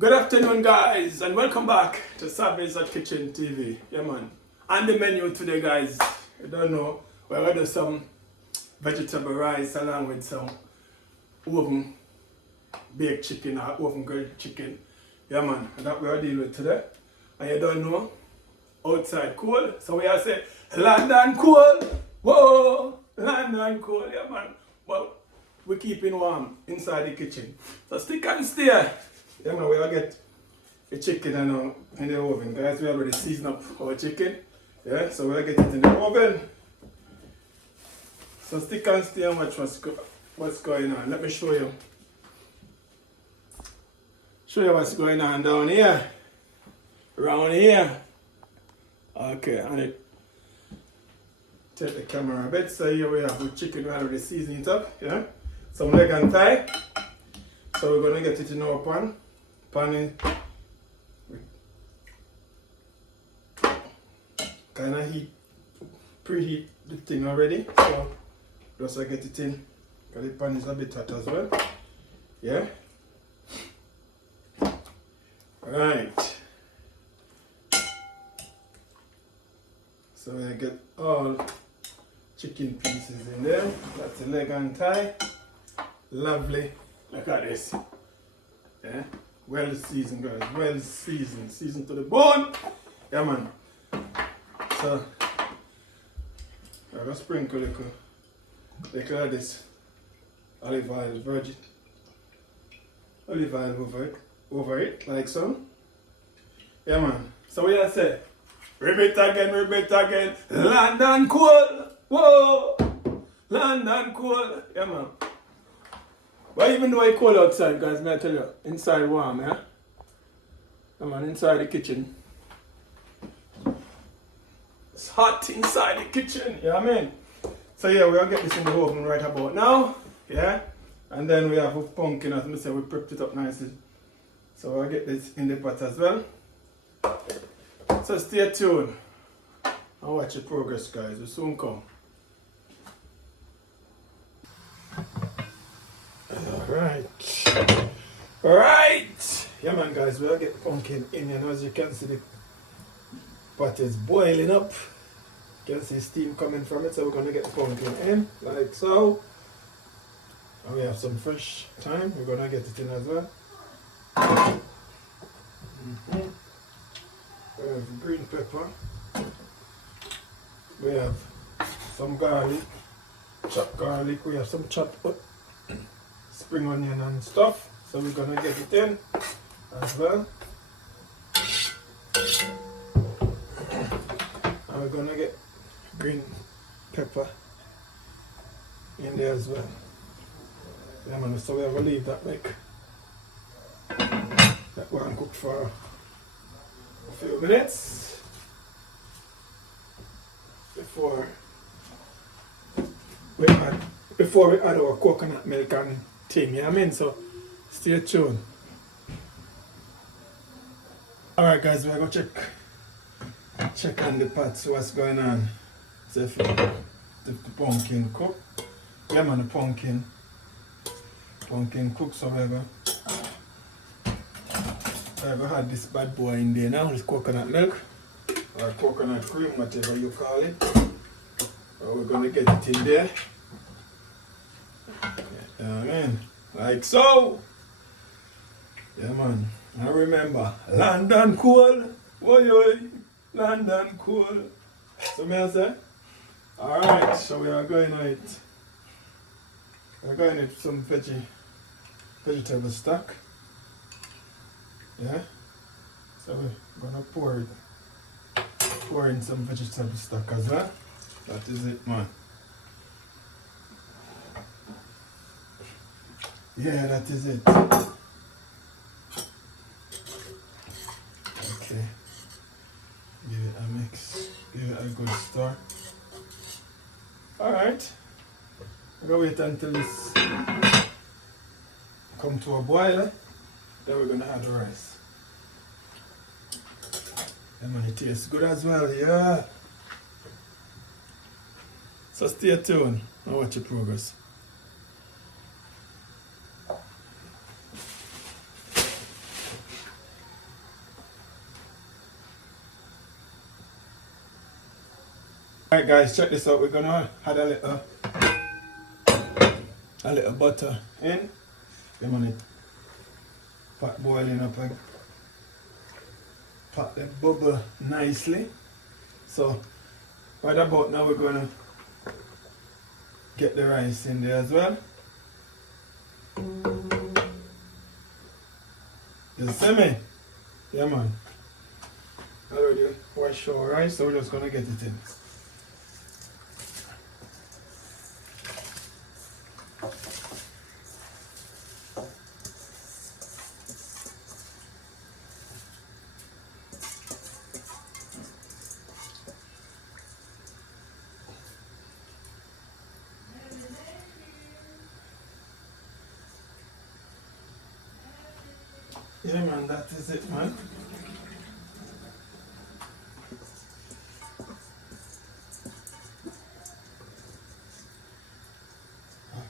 Good afternoon, guys, and welcome back to Savage at Kitchen TV. Yeah, man. On the menu today, guys, I don't know, we're going to do some vegetable rice along with some oven baked chicken or oven grilled chicken. Yeah, man, and that we're dealing with today. And you don't know, outside cold, so we are say London cold. Whoa, London cold, yeah, man. Well, we're keeping warm inside the kitchen. So stick and stay. Yeah, man, we'll get the chicken in the oven. Guys, we already seasoned up our chicken. Yeah, so we'll get it in the oven. So stick and stay and watch what's going on. Let me show you. Show you what's going on down here. Around here. Okay, and it take the camera a bit. So here we have the chicken, we already seasoned it up. Yeah. Some leg and thigh. So we're gonna get it in our pan. Kind of preheat the thing already. So just I get it in. Because the pan is a bit hot as well. Yeah. Alright. So I get all chicken pieces in there. That's the leg and thigh. Lovely. Look at this. Yeah. Well seasoned, guys. Well seasoned. Seasoned to the bone. Yeah, man. So I'm gonna sprinkle little of this olive oil, virgin olive oil over it, like so. Yeah, man. So we are say, repeat again. London cold. Whoa, London cold. Yeah, man. But even though it's cold outside, guys, may I tell you, inside warm, yeah? Come on, inside the kitchen. It's hot inside the kitchen, you know what I mean? So yeah, we'll get this in the oven right about now, yeah? And then we have a pumpkin, as I said, we prepped it up nicely. So I'll get this in the pot as well. So stay tuned and watch the progress, guys. We'll soon come. Alright! Yeah, man, guys, we'll get the pumpkin in, and as you can see, the pot is boiling up. You can see steam coming from it, so we're gonna get the pumpkin in, like so. And we have some fresh thyme, we're gonna get it in as well. We have green pepper. We have some garlic, chopped garlic. We have some chopped spring onion and stuff, so we're gonna get it in as well. And we're gonna get green pepper in there as well. Yeah, man, so we're gonna leave that that one cook for a few minutes before we add our coconut milk and thing, you know what I mean? So stay tuned. Alright, guys, we're gonna check on the pot, see what's going on. So if the pumpkin cook. Yeah, man, the pumpkin cook, so I've had this bad boy in there now, this coconut milk or coconut cream, whatever you call it. So we're gonna get it in there. Yeah, man, like so. Yeah, man. And remember, London cold. Oi, London cold. So may I say? Alright, so we are going to it. We're going to eat some vegetable stock. Yeah. So we're gonna pour in some vegetable stock as well. That is it, man. Yeah, that is it. Okay. Give it a mix. Give it a good stir. Alright. We're gonna wait until this come to a boil. Then we're gonna add the rice. And man, it tastes good as well, yeah. So stay tuned and watch the progress. Alright guys, check this out. We're gonna add a little butter in. I'm gonna pot boiling up and pot the bubble nicely. So right about now we're gonna get the rice in there as well. You see me? Yeah man. Already washed our rice, so we're just gonna get it in. Yeah man, that is it man.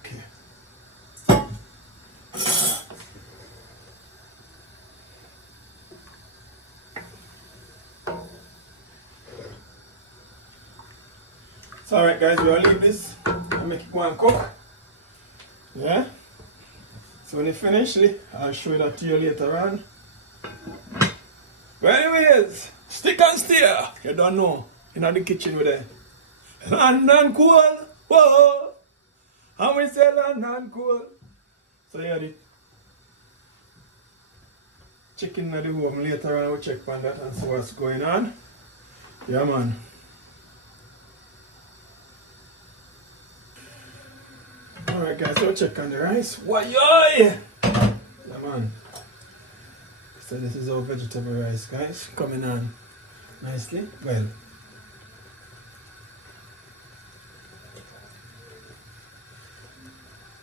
Okay. So alright guys, we'll leave this and make it go and cook. Yeah? So when you finish, I'll show that to you later on. But anyways, stick and steer. You don't know. In the kitchen with it. London cool. Whoa. And we say London cool. So yeah, the chicken at the home later on. We'll check on that and see what's going on. Yeah man. Alright guys, we'll check on the rice. Why yoy! Yeah man. So this is our vegetable rice guys. Coming on nicely. Well.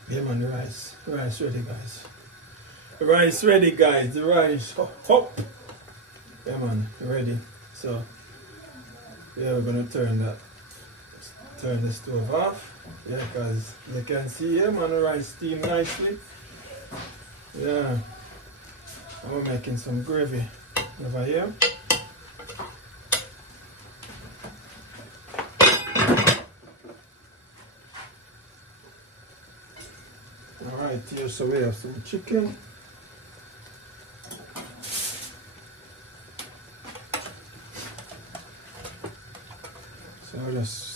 Yeah man, the rice. The rice ready guys. The rice ready guys. The rice hop. Yeah man, ready. So yeah, we're gonna turn the stove off. Yeah, because you can see here man, the rice steam nicely. Yeah. And we're making some gravy over here. Alright, here so we have some chicken. So I'll just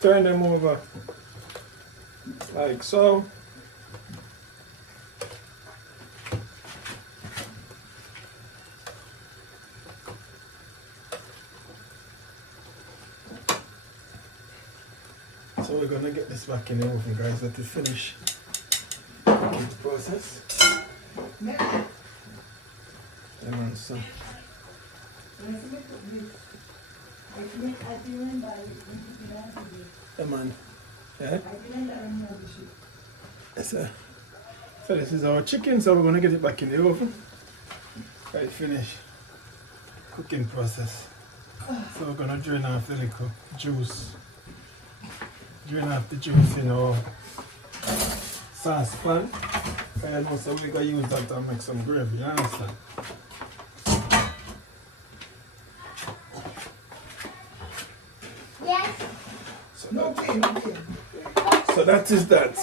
turn them over like so. So we're gonna get this back in the oven guys, let it finish the process. Yeah man, so yeah man. Yeah? So this is our chicken, so we're gonna get it back in the oven. Right, finish cooking process. So we're gonna drain off the little juice. Drain off the juice in our saucepan. And also we're gonna use that to make some gravy, you understand? Yes. So no pain, no pain. So that is that.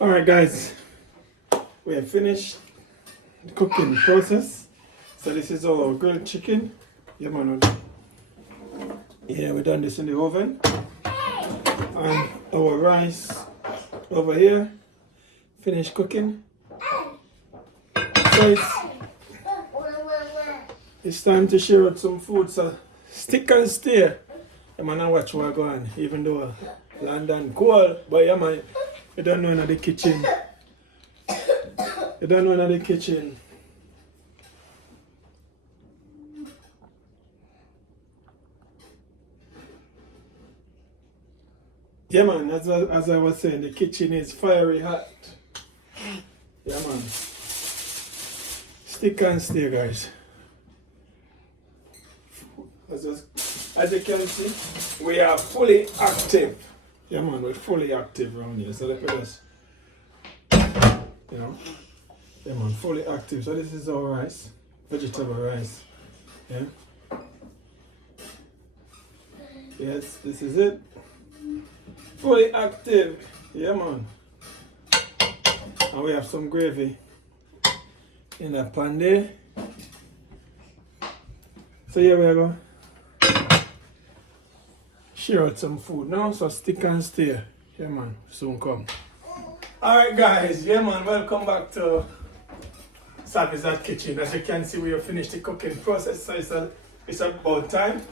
Alright guys, we have finished the cooking process. So this is all our grilled chicken. Yeah man. Yeah, we done this in the oven. And our rice over here. Finished cooking. So it's time to share out some food, so stick and stay. Yeah man, and watch what go on. Even though London cold, but yeah man, you don't know in the kitchen. You don't know in the kitchen. Yeah man, as I was saying, the kitchen is fiery hot. Yeah man. Stick and stay guys. As you can see, we are fully active. Yeah man, we're fully active around here. So let me just, you know, yeah man, fully active. So this is our rice. vegetable rice. Yeah. Yes, this is it. Fully active. Yeah, man. And we have some gravy in that pan there. So here we go. Share out some food now, so stick and stay. Yeah, man. Soon come. Alright, guys. Yeah, man. Welcome back to Savvy's at Kitchen. As you can see, we have finished the cooking process, so it's about time.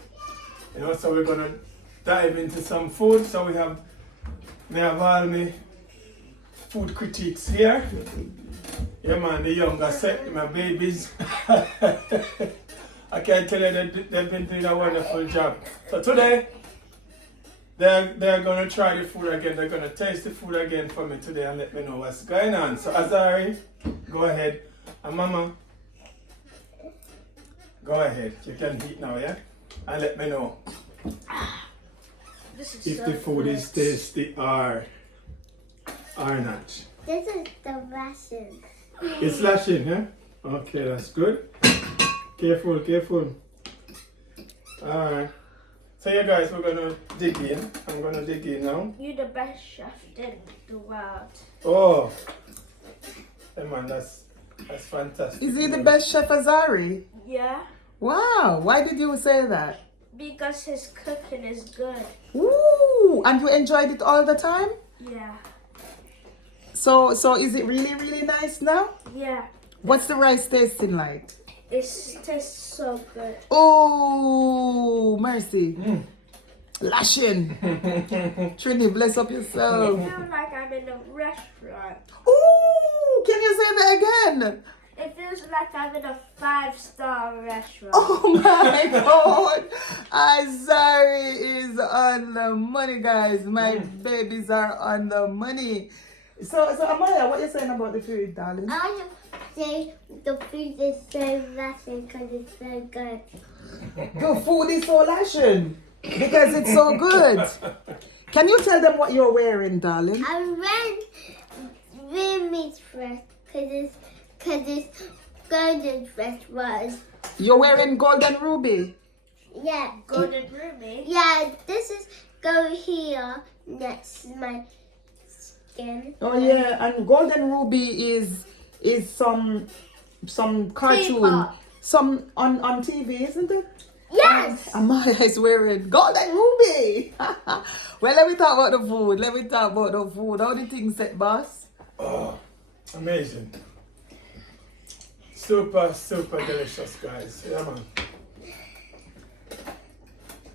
You know, so we're gonna dive into some food. So we have all my food critiques here. Yeah, man, the younger set, my babies. I can tell you that they've been doing a wonderful job. So today, they're gonna try the food again. They're gonna taste the food again for me today and let me know what's going on. So Azari, go ahead. And Mama, go ahead. You can eat now, yeah? And let me know This is if so the food good. is tasty or not. This is the ration. It's lashing, huh? Okay, that's good. Careful, careful. Alright. So yeah, guys, we're gonna dig in. I'm gonna dig in now. You're the best chef in the world. Oh, hey man, that's fantastic. Is he the best chef, Azari? Yeah, Wow, why did you say that? because his cooking is good. Ooh, and you enjoyed it all the time? Yeah, So is it really, really nice now? yeah. What's the rice tasting like? It tastes so good. Oh, mercy. Lashing. Trini, bless up I yourself. feel like I'm in a restaurant. Ooh, can you say that again? It feels like I'm in a 5-star restaurant. Oh my God. Azari is on the money, guys. My babies are on the money. So Amaya, what are you saying about the food, darling? I want to say the food is so lasting because it's so good. The food is so lashing because it's so good. Can you tell them what you're wearing, darling? I'm wearing meat fresh because it's golden fresh was. You're wearing golden ruby. Yeah, golden ruby. Yeah, this is go here next to my skin. Oh yeah, and golden ruby is some cartoon, K-pop. some on TV, isn't it? Yes. Amaya is wearing golden ruby. Well, let me talk about the food. How the things set, boss? Oh, amazing. Super, super delicious, guys. Yeah, man.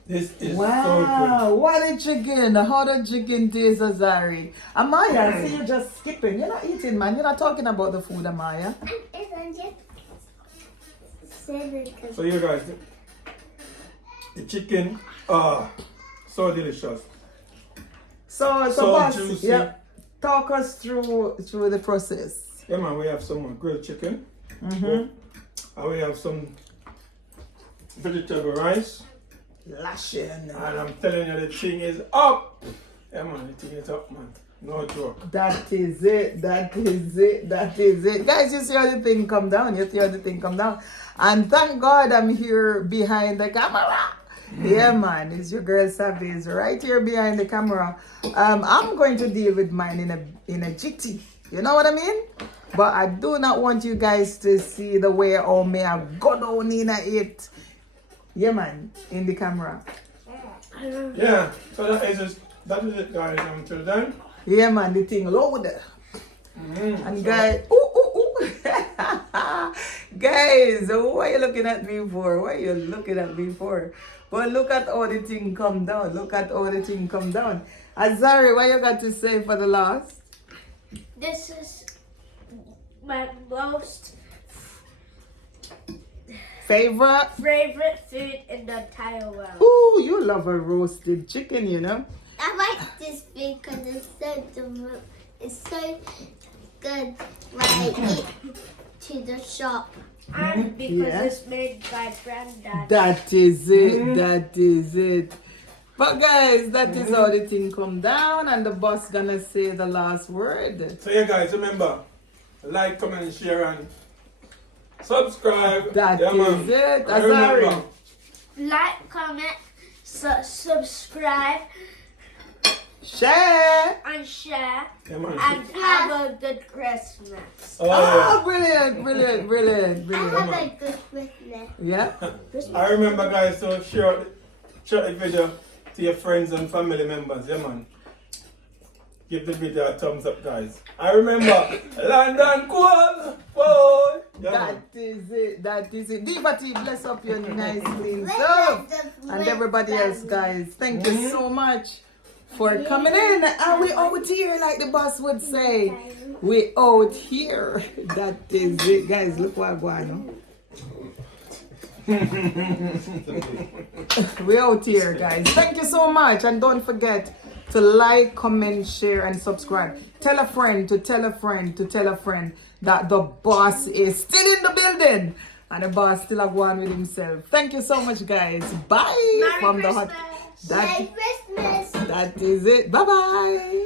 This is Wow, what a chicken. How the chicken tastes, Azari. Amaya, see you just skipping. You're not eating, man. You're not talking about the food, Amaya. I'm just saying so you guys, the chicken, so delicious. So So boss, juicy. yeah, talk us through the process. Yeah, man, we have some grilled chicken. Mm-hmm. And we have some vegetable rice. Lashing. And I'm telling you, the thing is up. Yeah, man, the thing is up, man. No joke. That is it. Guys, you see how the thing come down. And thank God I'm here behind the camera. Yeah, man, it's your girl Savvy is right here behind the camera. I'm going to deal with mine in a jitty. You know what I mean? But I do not want you guys to see the way how me I go down in it. Yeah, man, in the camera. Yeah, so that is it, guys. Until then. Yeah, man, the thing load. And guys, guys, what are you looking at me for? But look at all the thing come down. Azari, what you got to say for the last? this is my most Favorite? favorite food in the entire world. Ooh, you love a roasted chicken, you know? I like this food because it's so good when I eat to the shop. And because Yeah. it's made by granddad. That is it. But guys, that is how the thing come down and the boss gonna say the last word. So yeah, guys, remember, like, comment, share, and subscribe. That Yeah, man. is it. I remember. Azari. Like, comment, subscribe, Share. and share. Yeah, man. And have a good Christmas. Oh, Oh, yeah. brilliant, brilliant, brilliant, I brilliant. have a good Christmas. Yeah. I remember, guys, so share the video to your friends and family members. Yeah, man. Give the video a thumbs up, guys. I remember London Cool. Boy. Yeah, man. That is it. That is it. Diva T, bless up your nicely Let's stuff. just And everybody else, guys. Thank Mm-hmm. you so much for coming in. And we out here, like the boss would say. We out here. That is it, guys. Look what I'm going. We out here, guys. Thank you so much. And don't forget to like, comment, share, and subscribe. Tell a friend to tell a friend to tell a friend that the boss is still in the building. And the boss still have one with himself. Thank you so much, guys. Bye. Merry From the Christmas. hot. Merry Christmas. That is it. Bye bye.